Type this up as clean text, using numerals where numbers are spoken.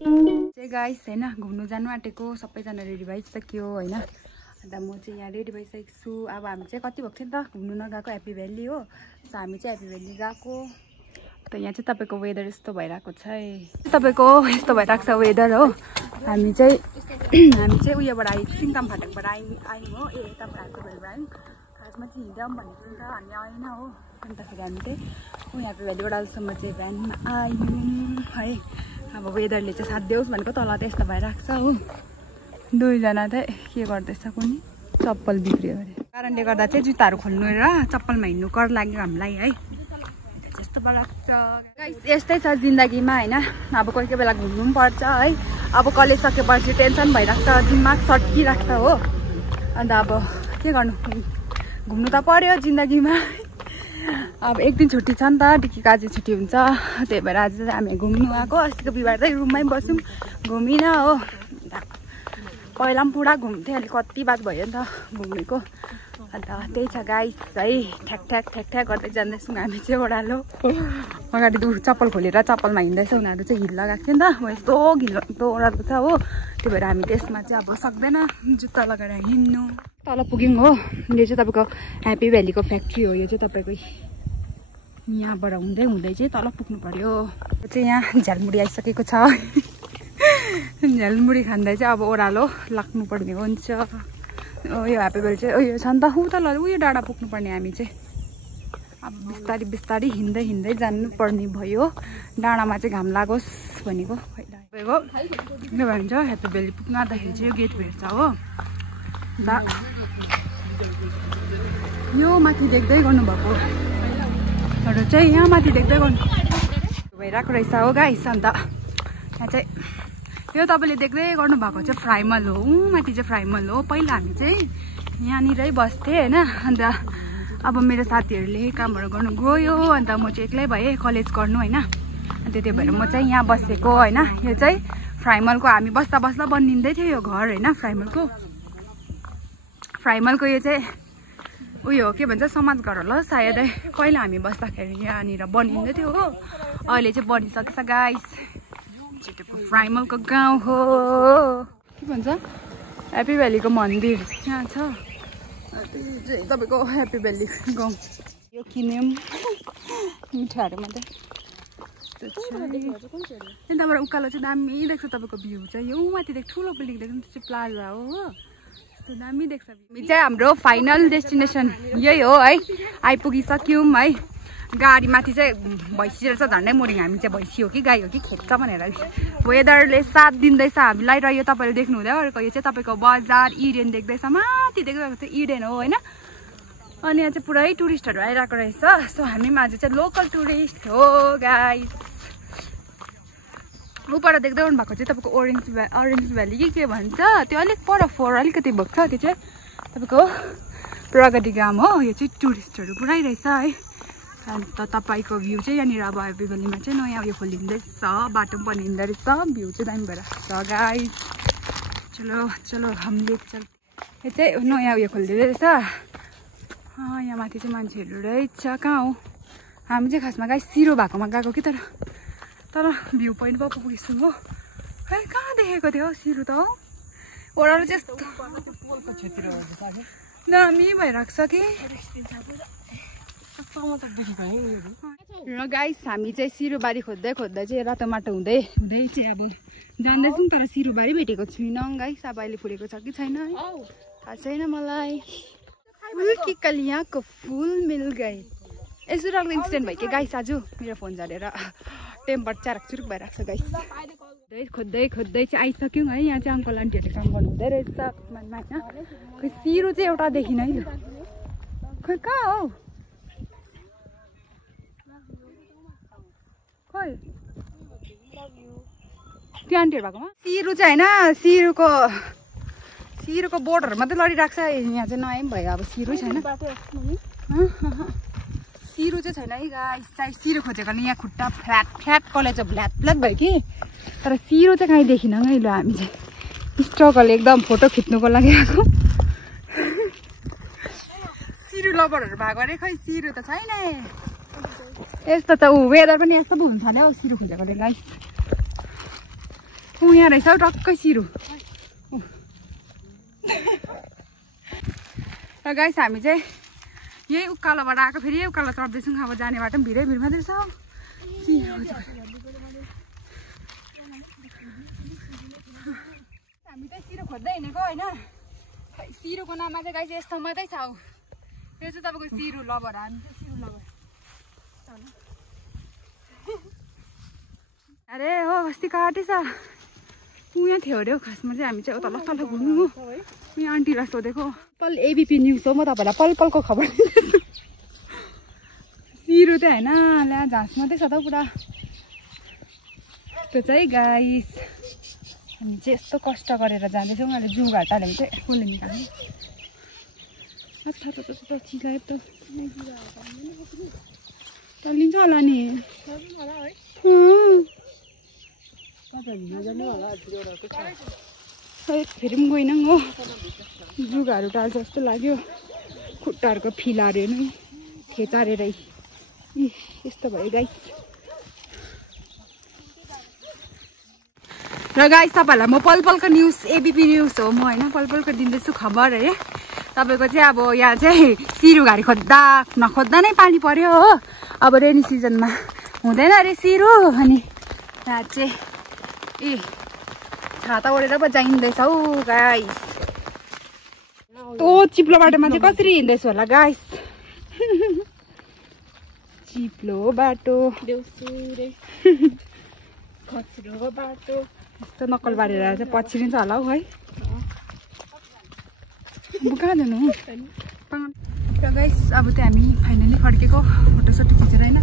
चाहिँ गाइस हैन घुम्नु जानु आँटेको सबैजना रेडी भइसक्यो हैन। अन्त म चाहिँ यहाँ रेडी भइसकेको छु। अब हामी चाहिँ कति भएको थियो नि त घुम्नु नगएको ह्याप्पी भ्याली हो। सो हामी चाहिँ ह्याप्पी भ्याली गएको। त यहाँ चाहिँ तपाईँको वेदर यस्तो भइरहेको छ है। तपाईँको यस्तो भइरहेको छ वेदर हो। हामी चाहिँ उयोबाट आयौँ सिङताम फाटकबाट आयौँ हो। यताबाट ह्याप्पी भ्यालीबाट आयौँ। खासमा चाहिँ हिँड्दै आउँ भनेको थियो नि त हामी आएन हो। अन्तखेरि हामी चाहिँ ह्याप्पी भ्यालीबाट अहिलेसम्म चाहिँ भ्यानमा आयौँ है। अब वेदरले चाहिँ साथ देओस् भनेको तल त यस्तो भइरहेको छ हो। दुईजना चाहिँ के गर्दैछ कुनै चप्पल बिग्रियो अरे कारणले गर्दा चाहिँ जुत्ताहरू खोल्नु र चप्पलमा हिँड्नु कर लाग्यो हामीलाई है। त्यस्तो भइरहेको छ गाइस। यस्तै छ जिन्दगीमा हैन। अब कोही कोही बेला घुम्नु पनि पर्छ है। अब कलेज सकेपछि टेन्सन भइरहेको छ, दिमाग सट्किरहेको छ हो। अन्त अब के गर्नु, घुम्नु त पर्यो जिन्दगीमा। अब एक दिन छुट्टी छ नि त, डिक्कीको आज छुट्टी हुन्छ। त्यही भएर आज चाहिँ हामी घुम्नु आएको। अस्तिको बिहिबार चाहिँ रुममै बस्यौँ, घुमिनँ हो। पहिला पनि पुरा घुम्थेँ, अलिक कति बात भयो नि त घुमेको। अन्त त्यही छ गाइस है। ठ्याक ठ्याक ठ्याक ठ्याक गर्दै जाँदैछौँ हामी चाहिँ ओह्रालो। अगाडि चप्पल खोलेर चप्पलमा हिँड्दैछ, उनीहरू चाहिँ हिल लगाएको थियो नि त। म यस्तो घिलो ओह्रालो छ हो। त्यही भएर हामी त्यसमा चाहिँ अब सक्दैन जुत्ता लगाएर हिँड्नु। तल पुग्यौँ हो। यो चाहिँ तपाईँको ह्याप्पी भ्यालीको फ्याक्ट्री हो। यो चाहिँ तपाईँको यहाँबाट हुँदै हुँदै चाहिँ तल पुग्नु पर्यो। यो चाहिँ यहाँ झ्यालमुडी आइसकेको छ। झ्यालमुडी खाँदै चाहिँ अब ओह्रालो लाग्नुपर्ने हुन्छ। यो ह्याप्पी भ्याली चाहिँ उयो छ नि त, उता उयो डाँडा पुग्नुपर्ने हामी चाहिँ। अब बिस्तारी बिस्तारी हिँड्दै हिँड्दै जानुपर्ने भयो। डाँडामा चाहिँ घाम लागोस् भनेको तपाईँको के भन्छ ह्याप्पी भ्याली पुग्न आँट्दाखेरि चाहिँ यो गेट भेट्छ हो। यो माथि देख्दै गर्नुभएको चाहिँ यहाँ माथि देख्दै गर्नु भइरहेको रहेछ हो गाइस। अन्त यहाँ चाहिँ यो तपाईँले देख्दै गर्नुभएको चाहिँ फ्राइमल हो। माथि चाहिँ फ्राइमल हो। पहिला हामी चाहिँ यहाँनिरै बस्थेँ होइन। अन्त अब मेरो साथीहरूले कामहरू गर्नु गयो। अन्त म चाहिँ एक्लै भएँ कलेज गर्नु होइन। अन्त त्यही भएर म चाहिँ यहाँ बसेको होइन। यो चाहिँ फ्राइमलको हामी बस्दा बस्दा बनिँदै थियो यो घर होइन। फ्राइमलको यो चाहिँ उयो के भन्छ समाज घर होला सायदै। पहिला हामी बस्दाखेरि यहाँनिर बनिँदै थियो हो। अहिले चाहिँ बनिसकेछ गाइस। फ्राइमलको गाउँ हो। के भन्छ ह्याप्पी भ्यालीको मन्दिर यहाँ छ। तपाईँको ह्याप्पी भ्याली गाउँ। यो किन्यौँ मिठाईहरू मात्रै। त्यहाँबाट उकालो चाहिँ दामी देख्छ तपाईँको भ्यू चाहिँ। यो माथि देख्छ ठुलो बिल्डिङ देख्छ, त्यो चाहिँ प्लाजा हो। यस्तो दामी देख्छ। हामी चाहिँ हाम्रो फाइनल डेस्टिनेसन यही हो है। आइपुगिसक्यौँ है। गाडीमाथि चाहिँ भैँसी रहेछ, झन्डै मोरिङ। हामी चाहिँ भैँसी हो कि गाई हो कि खेद्छ भनेर वेदरले साथ दिँदैछ हामीलाई। र यो तपाईँले देख्नु हुँदै गरेको यो चाहिँ तपाईँको बजार इडेन देख्दैछ। माथि देख्दै त्यो इडेन हो होइन। अनि यहाँ चाहिँ पुरै टुरिस्टहरू आइरहेको रहेछ। सो हामी आज चाहिँ लोकल टुरिस्ट हो गाइस। उपर देख्दै गर्नु भएको चाहिँ तपाईँको ओरेन्ज भ्याली कि के भन्छ त्यो अलिक पर अलिकति भएको छ। त्यो चाहिँ तपाईँको प्रगति गाउँ हो। यो चाहिँ टुरिस्टहरू पुरै रहेछ है। अन्त तपाईँको भ्यू चाहिँ यहाँनिर अब ह्याप्पी भ्यालीमा चाहिँ नयाँ उयो खोलिँदैछ, बाटो पनि बनिँदो रहेछ। भ्यू चाहिँ दामी भएर छ गाइस। चलो चलो हामीले यो चाहिँ नयाँ उयो खोलिँदै रहेछ। यहाँ माथि चाहिँ मान्छेहरू रहेछ। कहाँ हो हामी चाहिँ खासमा गाइस सिरो भएकोमा गएको कि तर भ्यू पोइन्ट पो पुगेछु हो। खै कहाँ देखेको थियो सिरो त हो। ओह्रालो चाहिँ यस्तो दामी भइरहेको छ कि। र गाइस हामी चाहिँ सिरुबारी खोज्दै चाहिँ रातो माटो हुँदै चाहिँ अब जान्दैछौँ। तर सिरुबारी भेटेको छुइनँ गाइस। अब अहिले फुलेको छ कि छैन है थाहा छैन मलाई। फुल कि कलियाको फुल मिल गए। यसो राम्रो इन्सिडेन्ट भयो कि गाइस आज मेरो फोन झरेर टेम्पर चुरुक भइरहेको छ गाइस। खोज्दै चाहिँ आइसक्यौँ है। यहाँ चाहिँ अङ्कल आन्टीहरूले काम गर्नु हुँदै रहेछ कमानमा होइन। खोइ सिरो चाहिँ एउटा देखिनँ है। खोइ कहाँ हो खोइ त्यो आन्टीहरू भएकोमा सिरो चाहिँ होइन। सिरोको बोटहरू मात्रै लडिरहेको छ। यहाँ चाहिँ नयाँ भयो अब सिरो छैन। सिरो चाहिँ छैन है गाइस। सायद सिरो खोजेको नि यहाँ खुट्टा फ्ल्याट कलेज फ्ल्याट भयो कि। तर सिरो चाहिँ कहीँ देखिनँ है। ल हामी चाहिँ स्ट्रगल एकदम फोटो खिच्नुको लागि आएको। सिरो लबरहरू भएको अरे खै सिरो त छैन। यस्तो त वेदर पनि यस्तो पो हुन्छ नि हौ सिरो खोजेकोले गाइस। यहाँ रहेछ हौ टक्कै सिरु। र गाइस हामी चाहिँ यही उकालोबाट आएको, फेरि यही उकालो चढ्दैछौँ। अब जाने बाटो पनि भिड मात्रै छ। हामी चाहिँ सिरो खोज्दै हिँडेको होइन, सिरोको नाममा चाहिँ गाइस यस्तो मात्रै छ। त्यो चाहिँ तपाईँको सिरु लभर, हामी चाहिँ सिरु लभर। अरे हो अस्ति काटे छ उहाँ थियो अरे हौ। खासमा चाहिँ हामी चाहिँ तल तल घुम्नु हो। यहाँ आन्टीलाई सोधेको पल एबिपी न्युज हो, म तपाईँलाई पल पलको खबर दिन्छु। सिरो चाहिँ होइन, ल्या घाँस मात्रै छ त पुरा। यस्तो चाहिँ गाइस हामी चाहिँ यस्तो कष्ट गरेर जाँदैछौँ। अहिले जू घाटाले चाहिँ कसले निकाल्ने चिलायो त लिन्छ होला नि। फेरि पनि गएन हो, जुगाहरू टाल्छ जस्तो लाग्यो। खुट्टाहरूको फिलाहरू नै खेचारेरै यस्तो भयो गाइस। र गाइस तपाईँहरूलाई म पल पलको न्युज एबिपी न्युज हो म होइन, पल पलको दिँदैछु खबर है। तपाईँको चाहिँ अब यहाँ चाहिँ सिरुघारी खोज्दा नखोज्दा नै पानी पर्यो हो। अब रेनी सिजनमा हुँदैन अरे सिरु। अनि यहाँ चाहिँ छाता ओढेर पो जाइँदैछ हौ गाइस। त्यो चिप्लो बाटोमा चाहिँ कसरी हिँड्दैछु होला गाइस। चिप्लो बाटो खस्रो बाटो यस्तो नक्कल बारेर चाहिँ पछिरिन्छ होला हौ है। अब कहाँ जानु र गाइस अब चाहिँ हामी फाइनली फर्केको फोटोसोटो खिचेर होइन।